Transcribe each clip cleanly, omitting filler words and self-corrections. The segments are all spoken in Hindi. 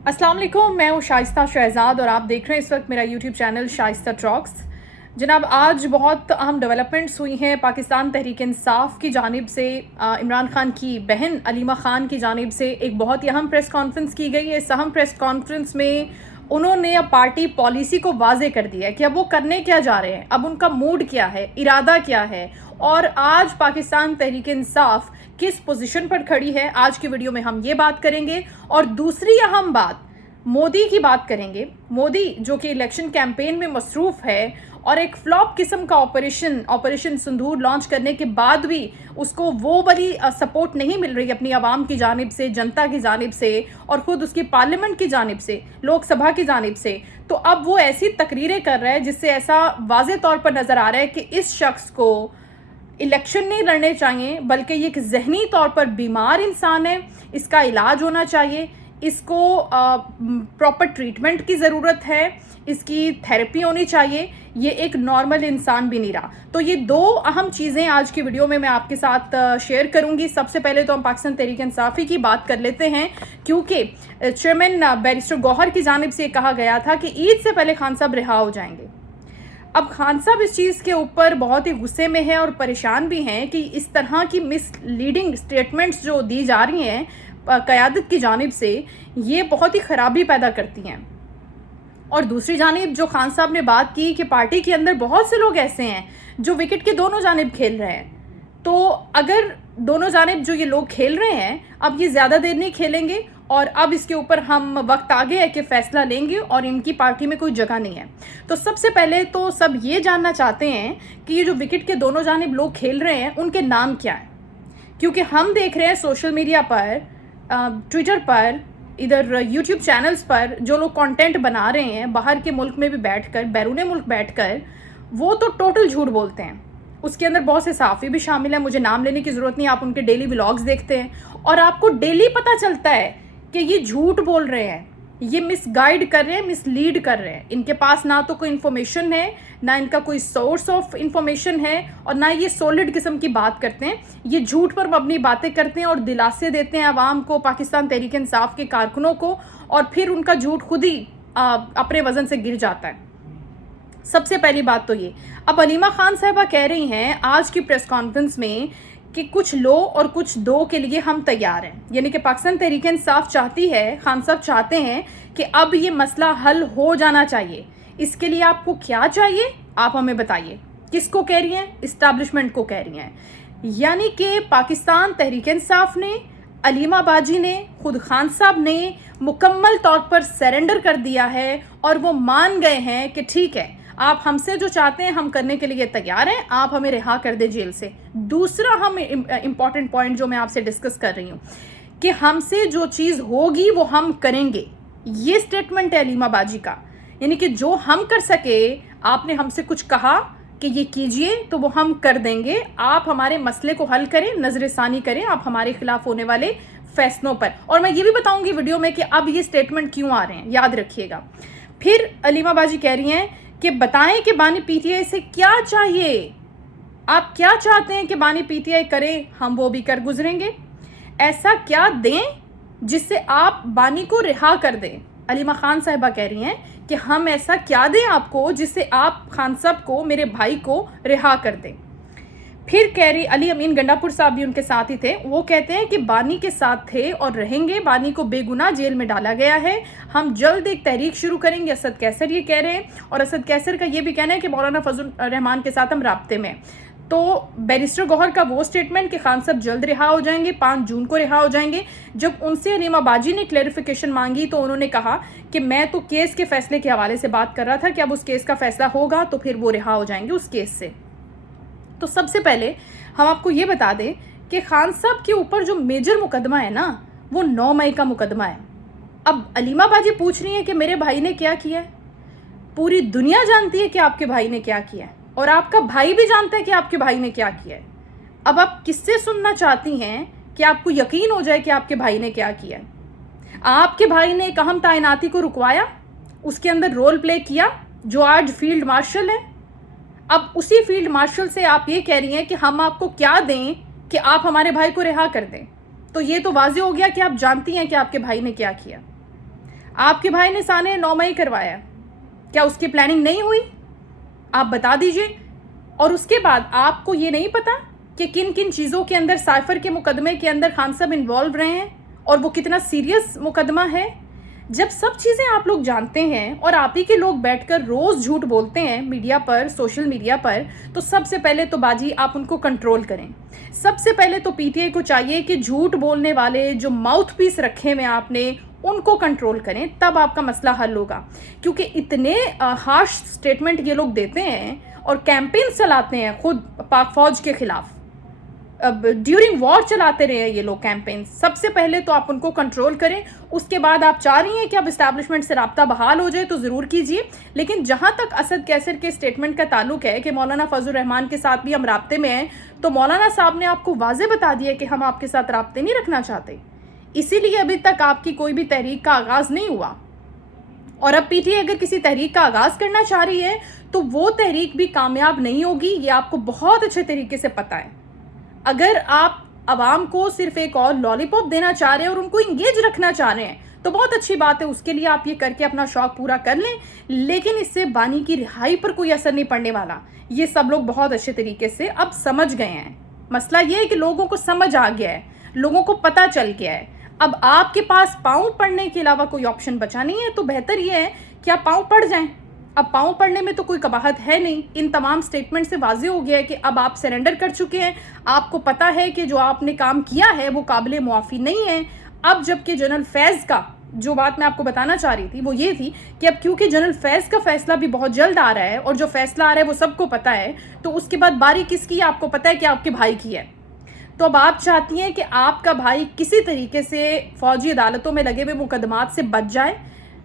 अस्सलाम वालेकुम, मैं हूँ शाइस्ता शहजाद और आप देख रहे हैं इस वक्त मेरा यूट्यूब चैनल शाइस्ता टॉक्स। जनाब, आज बहुत अहम डेवलपमेंट्स हुई हैं। पाकिस्तान तहरीक इंसाफ की जानिब से इमरान खान की बहन अलीमा खान की जानिब से एक बहुत ही अहम प्रेस कॉन्फ्रेंस की गई है। इस अहम प्रेस कॉन्फ्रेंस में उन्होंने अब पार्टी पॉलिसी को वाजे कर दिया है कि अब वो करने क्या जा रहे हैं, अब उनका मूड क्या है, इरादा क्या है और आज पाकिस्तान तहरीक इंसाफ किस पोजीशन पर खड़ी है। आज की वीडियो में हम ये बात करेंगे और दूसरी अहम बात मोदी की बात करेंगे। मोदी जो कि इलेक्शन कैंपेन में मसरूफ़ है और एक फ्लॉप किस्म का ऑपरेशन सिंदूर लॉन्च करने के बाद भी उसको वो वाली सपोर्ट नहीं मिल रही अपनी आवाम की जानिब से, जनता की जानिब से और ख़ुद उसकी पार्लियामेंट की जानिब से, लोकसभा की जानिब से। तो अब वो ऐसी तकरीरें कर रहा है जिससे ऐसा वाज़े तौर पर नज़र आ रहा है कि इस शख्स को इलेक्शन नहीं लड़ने चाहिए, बल्कि ये एक जहनी तौर पर बीमार इंसान है, इसका इलाज होना चाहिए, इसको प्रॉपर ट्रीटमेंट की ज़रूरत है, इसकी थेरेपी होनी चाहिए, ये एक नॉर्मल इंसान भी नहीं रहा। तो ये दो अहम चीज़ें आज की वीडियो में मैं आपके साथ शेयर करूंगी। सबसे पहले तो हम पाकिस्तान तहरीक इंसाफ़ी की बात कर लेते हैं, क्योंकि चेयरमैन बैरिस्टर गौहर की जानिब से कहा गया था कि ईद से पहले खान साहब रिहा हो जाएंगे। अब खान साहब इस चीज़ के ऊपर बहुत ही गुस्से में हैं और परेशान भी हैं कि इस तरह की मिसलीडिंग स्टेटमेंट्स जो दी जा रही हैं क़यादत की जानिब से, ये बहुत ही ख़राबी पैदा करती हैं। और दूसरी जानिब जो खान साहब ने बात की कि पार्टी के अंदर बहुत से लोग ऐसे हैं जो विकेट के दोनों जानिब खेल रहे हैं, तो अगर दोनों जानिब जो ये लोग खेल रहे हैं अब ये ज़्यादा देर नहीं खेलेंगे और अब इसके ऊपर हम वक्त आ गया है कि फ़ैसला लेंगे और इनकी पार्टी में कोई जगह नहीं है। तो सबसे पहले तो सब ये जानना चाहते हैं कि ये जो विकेट के दोनों जानिब लोग खेल रहे हैं उनके नाम क्या हैं, क्योंकि हम देख रहे हैं सोशल मीडिया पर, ट्विटर पर, इधर यूट्यूब चैनल्स पर जो लोग कंटेंट बना रहे हैं बाहर के मुल्क में भी बैठकर, बैरून मुल्क बैठकर, वो तो टोटल झूठ बोलते हैं। उसके अंदर बहुत से सहाफ़ी भी शामिल हैं, मुझे नाम लेने की ज़रूरत नहीं, आप उनके डेली व्लॉग्स देखते हैं और आपको डेली पता चलता है कि ये झूठ बोल रहे हैं, ये मिसगाइड कर रहे हैं, मिसलीड कर रहे हैं। इनके पास ना तो कोई इन्फॉर्मेशन है, ना इनका कोई सोर्स ऑफ इन्फॉर्मेशन है और ना ये सॉलिड किस्म की बात करते हैं। ये झूठ पर अपनी बातें करते हैं और दिलासे देते हैं आवाम को, पाकिस्तान तहरीक इंसाफ के कारकुनों को, और फिर उनका झूठ खुद ही अपने वज़न से गिर जाता है। सबसे पहली बात तो ये, अब अलीमा खान साहबा कह रही हैं आज की प्रेस कॉन्फ्रेंस में कि कुछ लो और कुछ दो के लिए हम तैयार हैं। यानी कि पाकिस्तान तहरीक इंसाफ चाहती है, खान साहब चाहते हैं कि अब ये मसला हल हो जाना चाहिए। इसके लिए आपको क्या चाहिए आप हमें बताइए। किसको कह रही हैं? इस्टेब्लिशमेंट को कह रही हैं। यानी कि पाकिस्तान तहरीक इंसाफ ने, अलीमा बाजी ने, खुद खान साहब ने मुकम्मल तौर पर सरेंडर कर दिया है और वो मान गए हैं कि ठीक है, आप हमसे जो चाहते हैं हम करने के लिए तैयार हैं, आप हमें रिहा कर दें जेल से। दूसरा हम इम्पॉर्टेंट पॉइंट जो मैं आपसे डिस्कस कर रही हूँ कि हमसे जो चीज़ होगी वो हम करेंगे, ये स्टेटमेंट है अलीमा बाजी का। यानी कि जो हम कर सके, आपने हमसे कुछ कहा कि ये कीजिए तो वो हम कर देंगे, आप हमारे मसले को हल करें, नज़रसानी करें आप हमारे खिलाफ होने वाले फैसलों पर। और मैं ये भी बताऊंगी वीडियो में कि अब ये स्टेटमेंट क्यों आ रहे हैं, याद रखिएगा। फिर अलीमा बाजी कह रही हैं कि बताएं कि बानी पीटीआई से क्या चाहिए, आप क्या चाहते हैं कि बानी पीटीआई करें, हम वो भी कर गुजरेंगे। ऐसा क्या दें जिससे आप बानी को रिहा कर दें। अलीमा खान साहिबा कह रही हैं कि हम ऐसा क्या दें आपको जिससे आप खान साहब को, मेरे भाई को रिहा कर दें। फिर कह रही, अली अमीन गंडापुर साहब भी उनके साथ ही थे, वो कहते हैं कि बानी के साथ थे और रहेंगे, बानी को बेगुनाह जेल में डाला गया है, हम जल्द एक तहरीक शुरू करेंगे। असद कैसर ये कह रहे हैं और असद कैसर का ये भी कहना है कि मौलाना फजल रहमान के साथ हम राब्ते में। तो बैरिस्टर गौहर का वो स्टेटमेंट कि खान साहब जल्द रिहा हो जाएंगे, 5 जून को रिहा हो जाएंगे। जब उनसे अलीमा बाजी ने क्लैरिफिकेशन मांगी तो उन्होंने कहा कि मैं तो केस के फैसले के हवाले से बात कर रहा था कि अब उस केस का फैसला होगा तो फिर वो रिहा हो जाएंगे उस केस से। तो सबसे पहले हम आपको ये बता दें कि खान साहब के ऊपर जो मेजर मुकदमा है ना, वो 9 मई का मुकदमा है। अब अलीमा बाजी पूछ रही है कि मेरे भाई ने क्या किया है। पूरी दुनिया जानती है कि आपके भाई ने क्या किया है और आपका भाई भी जानता है कि आपके भाई ने क्या किया है। अब आप किससे सुनना चाहती हैं कि आपको यकीन हो जाए कि आपके भाई ने क्या किया है? आपके भाई ने एक अहम तैनाती को रुकवाया, उसके अंदर रोल प्ले किया, जो आज फील्ड मार्शल है। अब उसी फील्ड मार्शल से आप ये कह रही हैं कि हम आपको क्या दें कि आप हमारे भाई को रिहा कर दें। तो ये तो वाज़ेह हो गया कि आप जानती हैं कि आपके भाई ने क्या किया। आपके भाई ने साने 9 मई करवाया, क्या उसकी प्लानिंग नहीं हुई? आप बता दीजिए। और उसके बाद आपको ये नहीं पता कि किन किन चीज़ों के अंदर साइफर के मुकदमे के अंदर खान साहब इन्वॉल्व रहे हैं और वो कितना सीरियस मुकदमा है। जब सब चीज़ें आप लोग जानते हैं और आप ही के लोग बैठकर रोज़ झूठ बोलते हैं मीडिया पर, सोशल मीडिया पर, तो सबसे पहले तो बाजी आप उनको कंट्रोल करें। सबसे पहले तो पीटीआई को चाहिए कि झूठ बोलने वाले जो माउथ पीस रखे हुए आपने उनको कंट्रोल करें, तब आपका मसला हल होगा। क्योंकि इतने हार्श स्टेटमेंट ये लोग देते हैं और कैंपेन चलाते हैं खुद पाक फौज के खिलाफ, अब ड्यूरिंग वॉर चलाते रहे हैं ये लोग कैंपेन। सबसे पहले तो आप उनको कंट्रोल करें। उसके बाद आप चाह रही हैं कि अब इस्टेब्लिशमेंट से राब्ता बहाल हो जाए तो ज़रूर कीजिए। लेकिन जहाँ तक असद कैसर के स्टेटमेंट का ताल्लुक है कि मौलाना फजल रहमान के साथ भी हम राब्ते में हैं, तो मौलाना साहब ने आपको वाजे बता दिया कि हम आपके साथ राब्ते नहीं रखना चाहते, इसीलिए अभी तक आपकी कोई भी तहरीक का आगाज़ नहीं हुआ। और अब पीटीआई अगर किसी तहरीक का आगाज़ करना चाह रही है तो वो तहरीक भी कामयाब नहीं होगी, ये आपको बहुत अच्छे तरीके से पता है। अगर आप आवाम को सिर्फ एक और लॉलीपॉप देना चाह रहे हैं और उनको इंगेज रखना चाह रहे हैं तो बहुत अच्छी बात है, उसके लिए आप ये करके अपना शौक पूरा कर लें, लेकिन इससे बानी की रिहाई पर कोई असर नहीं पड़ने वाला। ये सब लोग बहुत अच्छे तरीके से अब समझ गए हैं। मसला ये है कि लोगों को समझ आ गया है, लोगों को पता चल गया है। अब आपके पास पाँव पड़ने के अलावा कोई ऑप्शन बचा नहीं है, तो बेहतर ये है कि आप पाँव पड़ जाएं। अब पाँव पड़ने में तो कोई कबाहत है नहीं। इन तमाम स्टेटमेंट से वाज़े हो गया है कि अब आप सरेंडर कर चुके हैं। आपको पता है कि जो आपने काम किया है वो काबिल मुआफ़ी नहीं है। अब जबकि जनरल फैज़ का, जो बात मैं आपको बताना चाह रही थी वो ये थी कि अब क्योंकि जनरल फैज़ का फ़ैसला भी बहुत जल्द आ रहा है और जो फ़ैसला आ रहा है वो सबको पता है, तो उसके बाद बारी किसकी है आपको पता है कि आपके भाई की है। तो अब आप चाहती हैं कि आपका भाई किसी तरीके से फ़ौजी अदालतों में लगे हुए मुकदमात से बच जाए,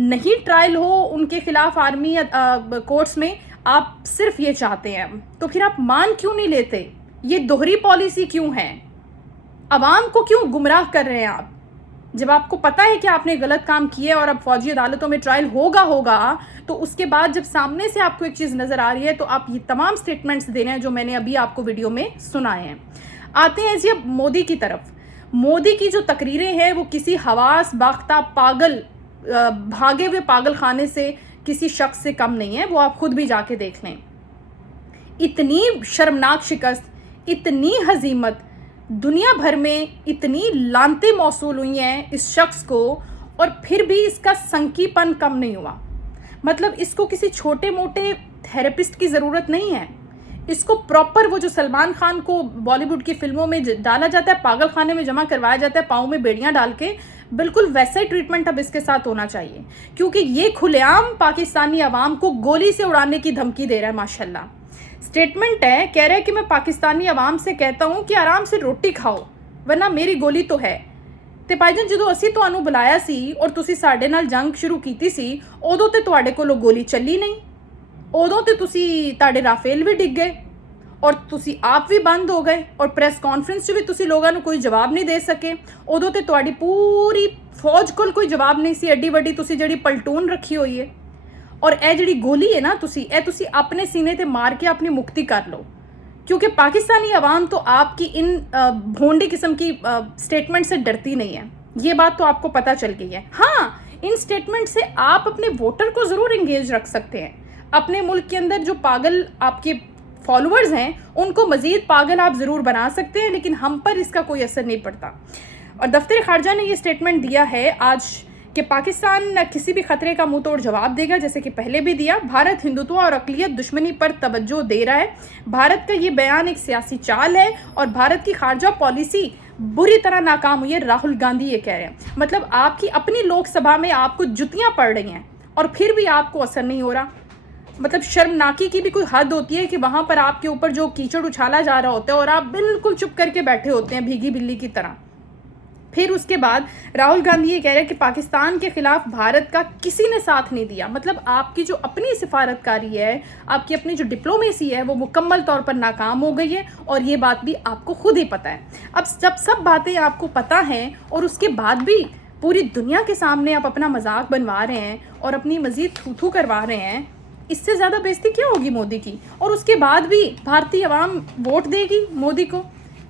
नहीं ट्रायल हो उनके खिलाफ आर्मी कोर्ट्स में, आप सिर्फ ये चाहते हैं। तो फिर आप मान क्यों नहीं लेते? ये दोहरी पॉलिसी क्यों है? अवाम को क्यों गुमराह कर रहे हैं आप? जब आपको पता है कि आपने गलत काम किया और अब फौजी अदालतों में ट्रायल होगा, तो उसके बाद जब सामने से आपको एक चीज़ नज़र आ रही है तो आप ये तमाम स्टेटमेंट्स दे रहे हैं जो मैंने अभी आपको वीडियो में सुनाए हैं। आते हैं जी अब मोदी की तरफ। मोदी की जो तकरीरें हैं वो किसी हवास बाख्ता पागल, भागे हुए पागल खाने से किसी शख्स से कम नहीं है, वो आप खुद भी जाके देख लें। इतनी शर्मनाक शिकस्त, इतनी हजीमत, दुनिया भर में इतनी लानतें मौसूल हुई हैं इस शख्स को, और फिर भी इसका संकीपन कम नहीं हुआ। मतलब इसको किसी छोटे मोटे थेरेपिस्ट की ज़रूरत नहीं है, इसको प्रॉपर वो जो सलमान खान को बॉलीवुड की फिल्मों में डाला जाता है, पागल खाने में जमा करवाया जाता है पाँव में बेड़ियाँ डाल के, बिल्कुल वैसा ही ट्रीटमेंट अब इसके साथ होना चाहिए। क्योंकि ये खुलेआम पाकिस्तानी अवाम को गोली से उड़ाने की धमकी दे रहा है। माशाल्लाह स्टेटमेंट है, कह रहा है कि मैं पाकिस्तानी अवाम से कहता हूँ कि आराम से रोटी खाओ वरना मेरी गोली तो है। ਤੇ ਭਾਈਜਾਨ ਜਦੋਂ ਅਸੀਂ ਤੁਹਾਨੂੰ ਬੁਲਾਇਆ ਸੀ ਔਰ ਤੁਸੀਂ ਸਾਡੇ ਨਾਲ ਜੰਗ ਸ਼ੁਰੂ ਕੀਤੀ ਸੀ, ਉਦੋਂ ਤੇ ਤੁਹਾਡੇ ਕੋਲੋਂ ਗੋਲੀ ਚੱਲੀ ਨਹੀਂ, ਉਦੋਂ ਤੇ ਤੁਸੀਂ ਤੁਹਾਡੇ ਰਾਫੇਲ ਵੀ ਡਿੱਗ ਗਏ ਔਰ ਤੁਸੀਂ ਆਪ ਵੀ ਬੰਦ ਹੋ ਗਏ ਔਰ ਪ੍ਰੈਸ ਕਾਨਫਰੰਸ 'ਚ ਵੀ ਤੁਸੀਂ ਲੋਕਾਂ ਨੂੰ ਕੋਈ ਜਵਾਬ ਨਹੀਂ ਦੇ ਸਕੇ। ਉਦੋਂ ਤੇ ਤੁਹਾਡੀ ਪੂਰੀ ਫੌਜ ਕੋਲ ਕੋਈ ਜਵਾਬ ਨਹੀਂ ਸੀ, ਐਡੀ ਵੱਡੀ ਤੁਸੀਂ ਜਿਹੜੀ ਪਲਟੂਨ ਰੱਖੀ ਹੋਈ ਹੈ। ਔਰ ਇਹ ਜਿਹੜੀ ਗੋਲੀ ਹੈ ਨਾ, ਤੁਸੀਂ ਆਪਣੇ सीने ਤੇ ਮਾਰ ਕੇ ਆਪਣੀ ਮੁਕਤੀ ਕਰ ਲਓ, क्योंकि पाकिस्तानी अवाम तो आपकी इन भोंडी किस्म की स्टेटमेंट से डरती नहीं है, ये बात तो आपको पता चल गई है। हाँ, इन स्टेटमेंट से आप अपने वोटर को ज़रूर इंगेज रख सकते हैं। अपने मुल्क के अंदर जो पागल आपके फॉलोअर्स हैं उनको मज़ीद पागल आप ज़रूर बना सकते हैं, लेकिन हम पर इसका कोई असर नहीं पड़ता। और दफ्तर खारजा ने ये स्टेटमेंट दिया है आज कि पाकिस्तान किसी भी ख़तरे का मुंह तोड़ जवाब देगा, जैसे कि पहले भी दिया। भारत हिंदुत्व और अक़लियत दुश्मनी पर तवज्जो दे रहा है। भारत का ये बयान एक सियासी चाल है और भारत की खारजा पॉलिसी बुरी तरह नाकाम हुई है, राहुल गांधी ये कह रहे हैं। मतलब आपकी अपनी लोकसभा में आपको जुतियाँ पड़ रही हैं और फिर भी आपको असर नहीं हो रहा। मतलब शर्मनाकी की भी कोई हद होती है कि वहाँ पर आपके ऊपर जो कीचड़ उछाला जा रहा होता है और आप बिल्कुल चुप करके बैठे होते हैं भीगी बिल्ली की तरह। फिर उसके बाद राहुल गांधी ये कह रहे हैं कि पाकिस्तान के खिलाफ भारत का किसी ने साथ नहीं दिया। मतलब आपकी जो अपनी सिफारतकारी है, आपकी अपनी जो डिप्लोमेसी है वो मुकम्मल तौर पर नाकाम हो गई है और ये बात भी आपको खुद ही पता है। अब जब सब बातें आपको पता हैं और उसके बाद भी पूरी दुनिया के सामने आप अपना मजाक बनवा रहे हैं और अपनी मज़ीद थू करवा रहे हैं, इससे ज़्यादा बेइज्जती क्या होगी मोदी की? और उसके बाद भी भारतीय अवाम वोट देगी मोदी को।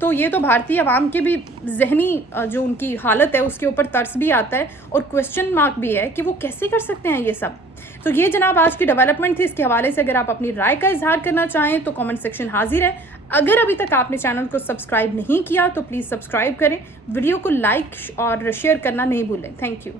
तो ये तो भारतीय आवाम के भी ज़हनी जो उनकी हालत है उसके ऊपर तरस भी आता है और क्वेश्चन मार्क भी है कि वो कैसे कर सकते हैं ये सब। तो ये जनाब आज की डेवलपमेंट थी। इसके हवाले से अगर आप अपनी राय का इजहार करना चाहें तो कमेंट सेक्शन हाजिर है। अगर अभी तक आपने चैनल को सब्सक्राइब नहीं किया तो प्लीज़ सब्सक्राइब करें, वीडियो को लाइक और शेयर करना नहीं भूलें। Thank you.